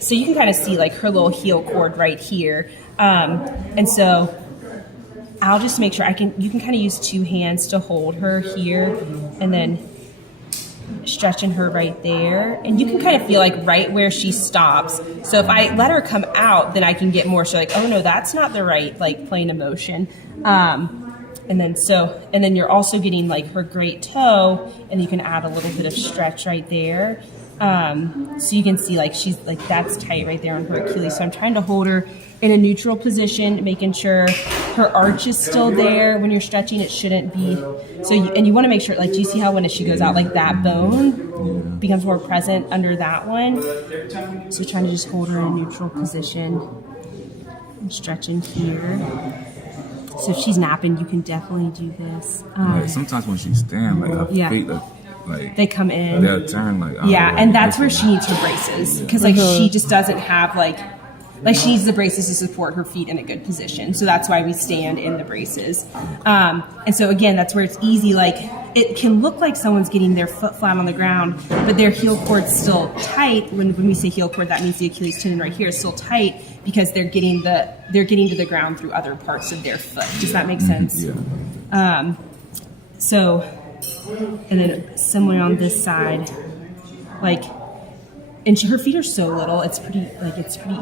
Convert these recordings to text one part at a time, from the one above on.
So you can kind of see like her little heel cord right here. And so I'll just make sure you can kind of use 2 hands to hold her here and then stretching her right there. And you can kind of feel like right where she stops. So if I let her come out, then I can get more. So like, oh no, that's not the right like plane of motion. And then you're also getting like her great toe, and you can add a little bit of stretch right there. So you can see like she's like that's tight right there on her Achilles. So I'm trying to hold her in a neutral position, making sure her arch is still there. When you're stretching, it shouldn't be. So you want to make sure, like, do you see how when she goes out, like that bone becomes more present under that one? So trying to just hold her in a neutral position and stretching here. So if she's napping, you can definitely do this. Like sometimes when she's standing, like her feet, like they come in. They'll turn like and that's where she needs her braces because like she just doesn't have like she needs the braces to support her feet in a good position. So that's why we stand in the braces. And so again, that's where it's easy. Like it can look like someone's getting their foot flat on the ground, but their heel cord's still tight. When we say heel cord, that means the Achilles tendon right here is still tight because they're getting to the ground through other parts of their foot. Does that make sense? Yeah. And then similar on this side, like. And her feet are so little, it's pretty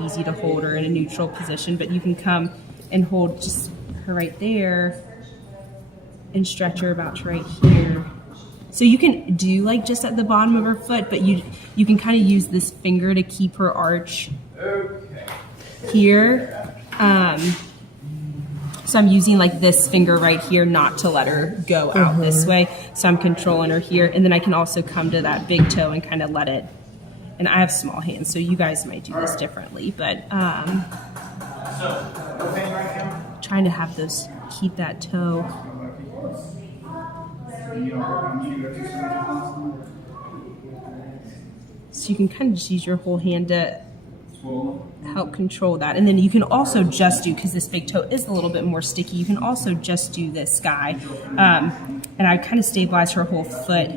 easy to hold her in a neutral position, but you can come and hold just her right there and stretch her about to right here. So you can do like just at the bottom of her foot, but you can kind of use this finger to keep her arch here. So I'm using like this finger right here not to let her go out this way. So I'm controlling her here. And then I can also come to that big toe and kind of let it. And I have small hands, so you guys might do this differently, but trying to have keep that toe. So you can kind of just use your whole hand to help control that. And then you can also just do, because this big toe is a little bit more sticky, you can also just do this guy. And I kind of stabilize her whole foot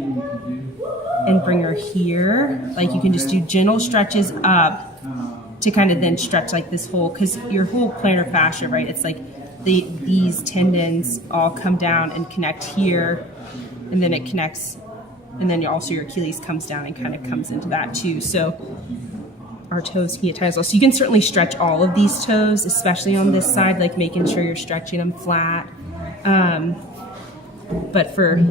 and bring her here. Like you can just do gentle stretches up to kind of then stretch like this whole, because your whole plantar fascia, right? It's like these tendons all come down and connect here, and then it connects, and then also your Achilles comes down and kind of comes into that too. So our toes can get tight as well. So you can certainly stretch all of these toes, especially on this side, like making sure you're stretching them flat. But for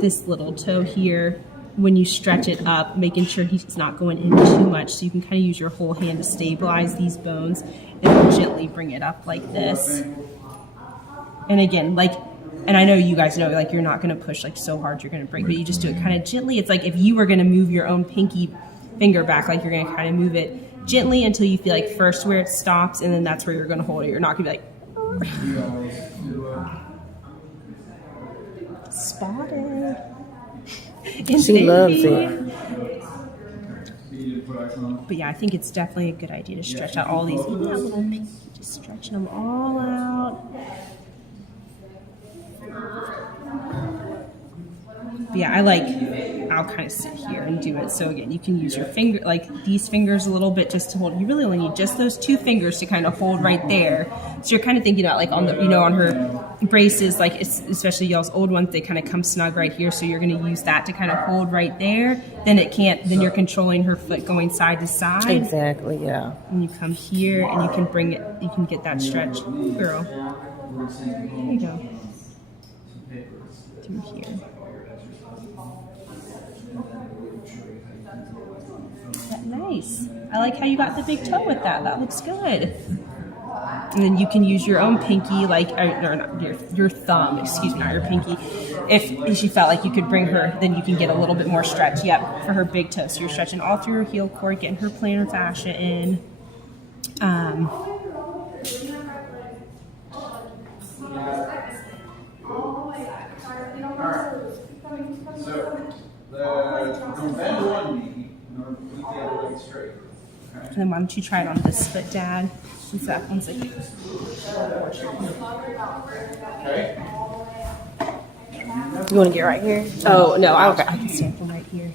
this little toe here, when you stretch it up, making sure he's not going in too much, so you can kind of use your whole hand to stabilize these bones and gently bring it up like this. And again, like, and I know you guys know, like, you're not going to push like so hard you're going to break, but you just do it kind of gently. It's like if you were going to move your own pinky finger back, like you're going to kind of move it gently until you feel like first where it stops, and then that's where you're going to hold it. You're not going to be like spotted. She loves it. But yeah, I think it's definitely a good idea to stretch out all these, even that little pinky, just stretching them all out. But yeah, I'll kind of sit here and do it. So again, you can use your finger, like these fingers a little bit just to hold. You really only need just those 2 fingers to kind of hold right there. So you're kind of thinking about like on the, on her braces, like especially y'all's old ones, they kind of come snug right here. So you're going to use that to kind of hold right there. Then then you're controlling her foot going side to side. Exactly, yeah. And you come here and you can bring it, you can get that stretch. Girl. There you go. Through here. Nice. I like how you got the big toe with that. That looks good. And then you can use your own pinky, like, or not your thumb, excuse me, not your pinky. If you felt like you could bring her, then you can get a little bit more stretch. Yep, for her big toe. So you're stretching all through her heel cord, getting her plantar fascia in. And then why don't you try it on this foot, Dad? Since that one's like... You want to get right here? Oh, no, I can stand from right here.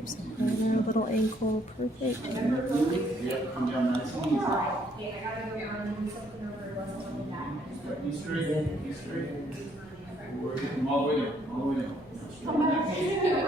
Her little ankle, perfect. Yep, come down nice and easy. Be straight, be straight. We're getting all the way down, all the way down.